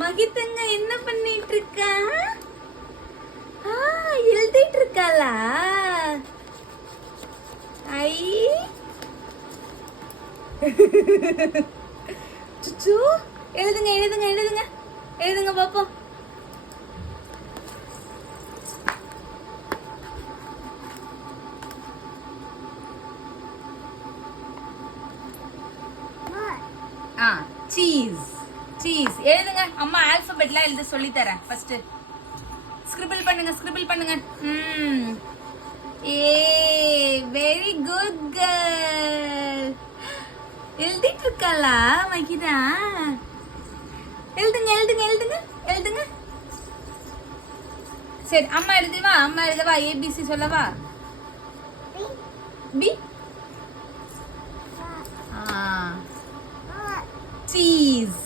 மகிதங்க என்ன பண்ணிட்டு இருக்கா? எழுதிட்டு இருக்காளா? ஐ சுச்சு, எழுதுங்க எழுதுங்க எழுதுங்க எழுதுங்க பாப்போம். சீஸ் சீஸ் எழுதுங்க. அம்மா ஆல்பபெட்லாம் எழுத சொல்லி தரேன். ஃபர்ஸ்ட் ஸ்கிரிபிள் பண்ணுங்க, ஸ்கிரிபிள் பண்ணுங்க. ஏ வெரி குட் கேர்ள். எழுதிட்டு இருக்காளா மகிதா? எழுதுங்க எழுதுங்க எழுதுங்க எழுதுங்க. சரி அம்மா எழுதுவா, அம்மா எழுதவா. ஏபிசி சொல்லவா? பி சீஸ்.